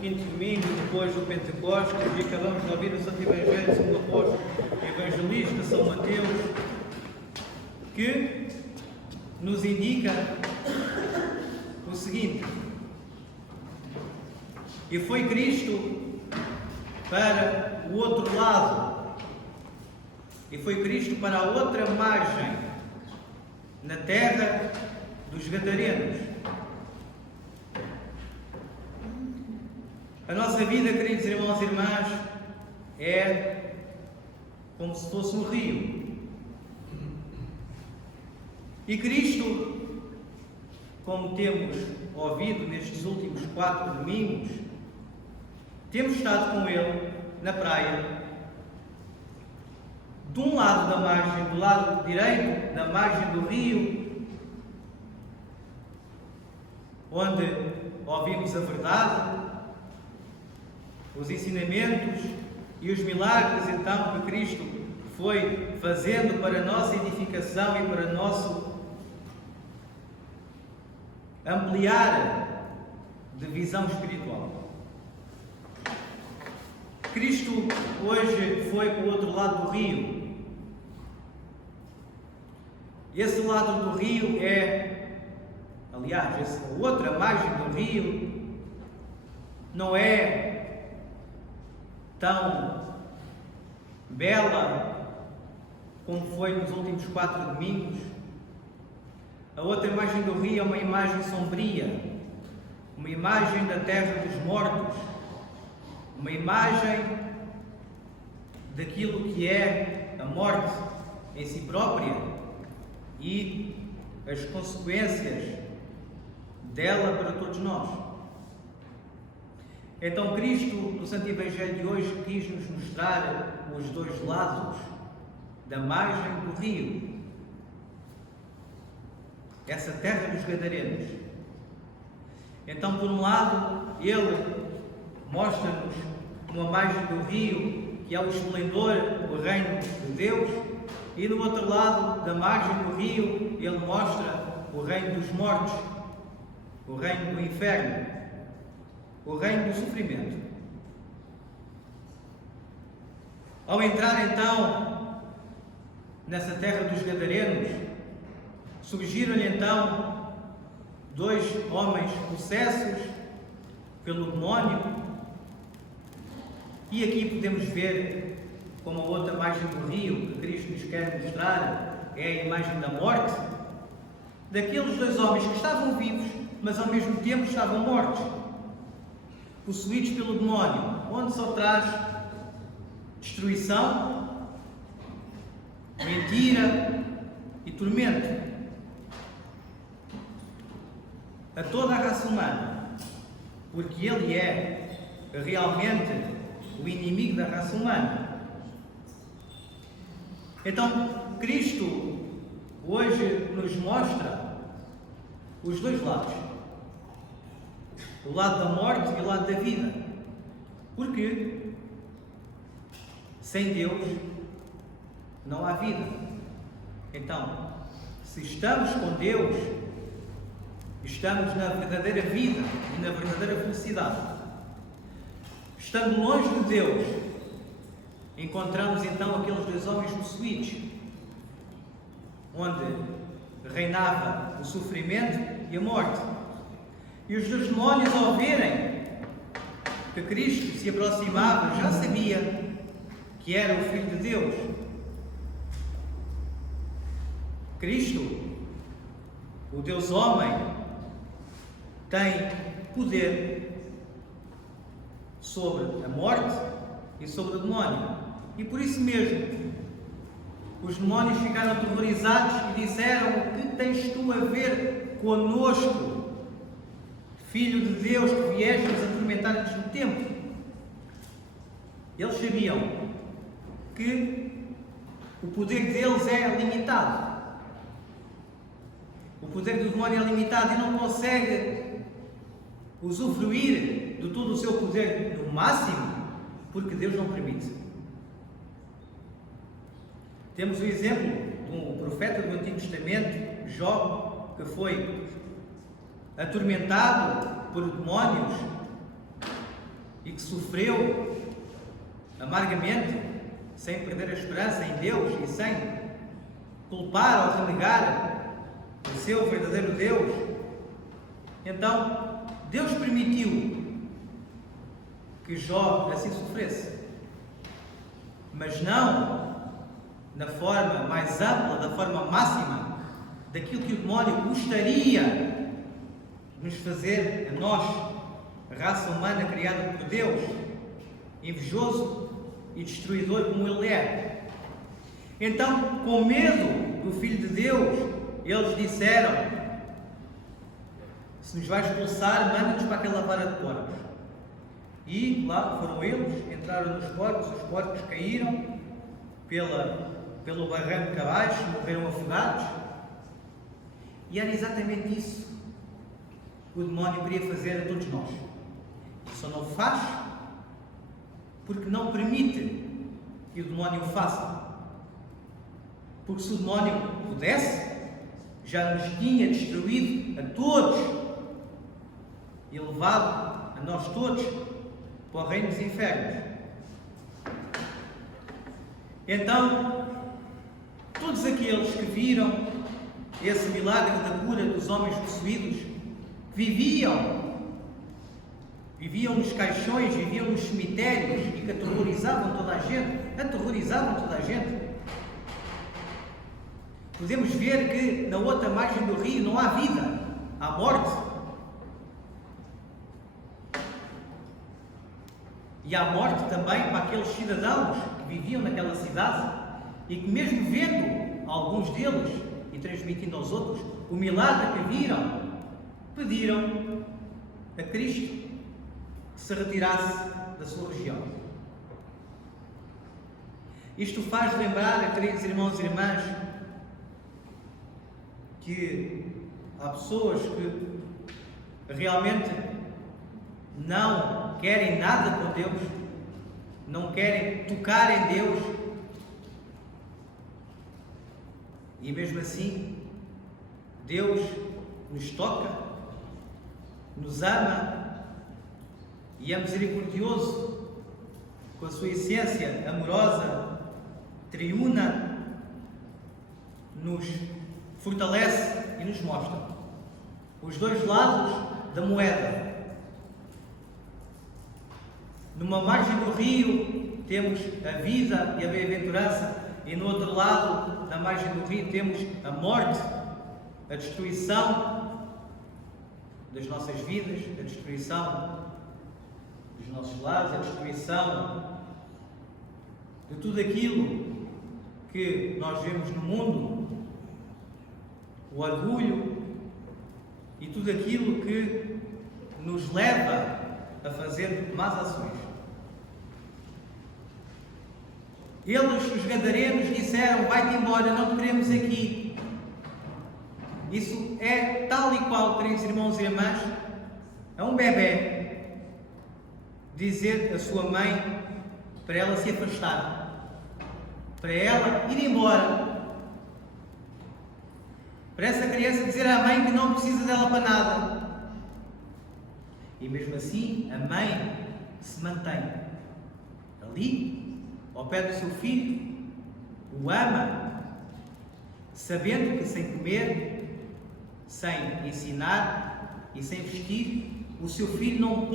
Quinto domingo, depois do Pentecostes, e acabamos de ouvir o Santo Evangelho segundo o apóstolo evangelista São Mateus, que nos indica o seguinte: e foi Cristo para o outro lado, e foi Cristo para a outra margem, na terra dos Gadarenos. A nossa vida, queridos irmãos e irmãs, é como se fosse um rio. E Cristo, como temos ouvido nestes últimos 4 domingos, temos estado com Ele na praia, de um lado da margem, do lado direito da margem do rio, onde ouvimos a verdade, os ensinamentos e os milagres, então, que Cristo foi fazendo para a nossa edificação e para nosso ampliar de visão espiritual. Cristo hoje foi para o outro lado do rio. E esse lado do rio aliás, essa outra margem do rio não é tão bela como foi nos últimos 4 domingos. A outra imagem do rio é uma imagem sombria, uma imagem da terra dos mortos, uma imagem daquilo que é a morte em si própria e as consequências dela para todos nós. Então Cristo, no Santo Evangelho de hoje, quis nos mostrar os dois lados da margem do rio, essa terra dos Gadarenos. Então, por um lado, Ele mostra-nos uma margem do rio, que é o esplendor do reino de Deus, e no outro lado da margem do rio, Ele mostra o reino dos mortos, o reino do inferno, o reino do sofrimento. Ao entrar então nessa terra dos Gadarenos, surgiram-lhe então 2 homens possessos pelo demónio, e aqui podemos ver como a outra margem do rio que Cristo nos quer mostrar é a imagem da morte daqueles 2 homens que estavam vivos, mas ao mesmo tempo estavam mortos, possuídos pelo demónio, onde só traz destruição, mentira e tormento a toda a raça humana, porque ele é realmente o inimigo da raça humana. Então, Cristo hoje nos mostra os 2 lados, o lado da morte e o lado da vida. Porque sem Deus não há vida. Então, se estamos com Deus, estamos na verdadeira vida e na verdadeira felicidade. Estando longe de Deus, encontramos então aqueles 2 homens possuídos, onde reinava o sofrimento e a morte. E os 2 demónios, ao verem que Cristo se aproximava, já sabia que era o Filho de Deus. Cristo, o Deus homem, tem poder sobre a morte e sobre o demónio. E por isso mesmo, os demónios ficaram aterrorizados e disseram: o que tens tu a ver conosco, Filho de Deus, que vieste nos atormentar-nos no tempo? Eles sabiam que o poder deles é limitado. O poder do demónio é limitado e não consegue usufruir de todo o seu poder no máximo, porque Deus não permite. Temos o exemplo de um profeta do Antigo Testamento, Jó, que foi atormentado por demónios e que sofreu amargamente, sem perder a esperança em Deus e sem culpar ou renegar o seu verdadeiro Deus, então Deus permitiu que Jó assim sofresse, mas não na forma mais ampla, da forma máxima daquilo que o demónio gostaria de nos fazer a nós, a raça humana criada por Deus, invejoso e destruidor como ele é. Então, com medo do Filho de Deus, eles disseram: se nos vais expulsar, manda-nos para aquela vara de porcos. E lá foram eles, entraram nos porcos, os porcos caíram pelo barranco abaixo, morreram afogados. E era exatamente isso que o demónio queria fazer a todos nós. Ele só não faz porque não permite que o demónio o faça. Porque se o demónio pudesse, já nos tinha destruído a todos e levado a nós todos para o reino dos infernos. Então, todos aqueles que viram esse milagre da cura dos homens possuídos, viviam nos caixões, viviam nos cemitérios e que aterrorizavam toda a gente. Podemos ver que na outra margem do rio não há vida, há morte. E há morte também para aqueles cidadãos que viviam naquela cidade e que, mesmo vendo alguns deles e transmitindo aos outros o milagre que viram, pediram a Cristo que se retirasse da sua região. Isto faz lembrar, queridos irmãos e irmãs, que há pessoas que realmente não querem nada com Deus, não querem tocar em Deus, e mesmo assim Deus nos toca, nos ama e é misericordioso com a sua essência amorosa, triuna, nos fortalece e nos mostra os dois lados da moeda. Numa margem do rio temos a vida e a bem-aventurança, e no outro lado da margem do rio temos a morte, a destruição das nossas vidas, a destruição dos nossos lares, a destruição de tudo aquilo que nós vemos no mundo, o orgulho e tudo aquilo que nos leva a fazer más ações. Eles, os gadarenos, disseram: vai-te embora, não te queremos aqui. Isso é tal e qual, queridos irmãos e irmãs, a um bebê dizer à sua mãe para ela se afastar, para ela ir embora. Para essa criança dizer à mãe que não precisa dela para nada. E mesmo assim, a mãe se mantém ali, ao pé do seu filho, o ama, sabendo que sem comer, sem ensinar e sem vestir, o seu filho não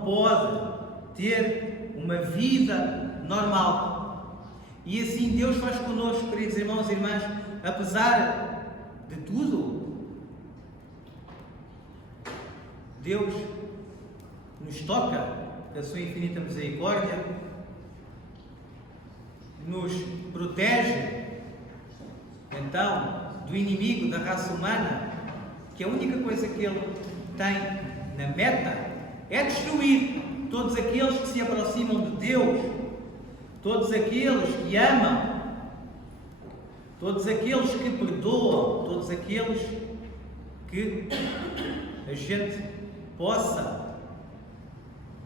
pode ter uma vida normal. E assim Deus faz connosco, queridos irmãos e irmãs, apesar de tudo. Deus nos toca da sua infinita misericórdia, nos protege então do inimigo da raça humana, que a única coisa que ele tem na meta é destruir todos aqueles que se aproximam de Deus, todos aqueles que amam, todos aqueles que perdoam, todos aqueles que a gente possa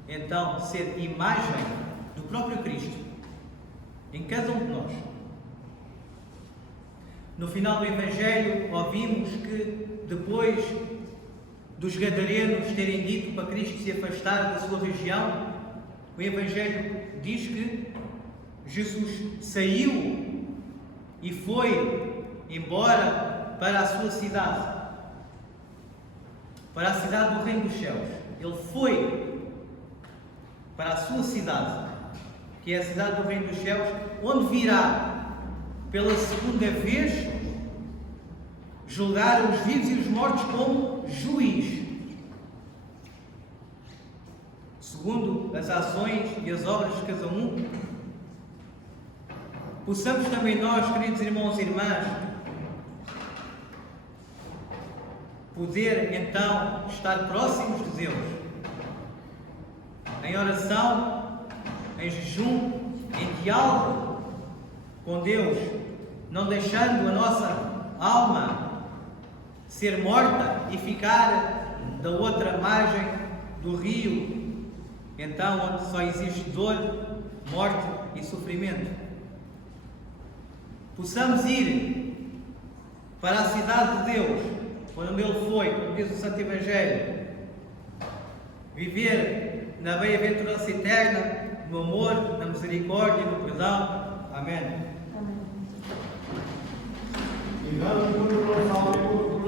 então ser imagem do próprio Cristo em cada um de nós. No final do Evangelho ouvimos que depois dos gadarenos terem dito para Cristo se afastar da sua região, o Evangelho diz que Jesus saiu e foi embora para a sua cidade, para a cidade do Reino dos Céus. Ele foi para a sua cidade, que é a cidade do Reino dos Céus, onde virá pela segunda vez julgar os vivos e os mortos como juiz, segundo as ações e as obras de cada um. Possamos também nós, queridos irmãos e irmãs, poder então estar próximos de Deus, em oração, em jejum, em diálogo com Deus, não deixando a nossa alma ser morta e ficar da outra margem do rio, então onde só existe dor, morte e sofrimento. Possamos ir para a cidade de Deus, onde Ele foi, como diz o Santo Evangelho, viver na bem-aventurança eterna, no amor, na misericórdia e no perdão. Amém. Amém.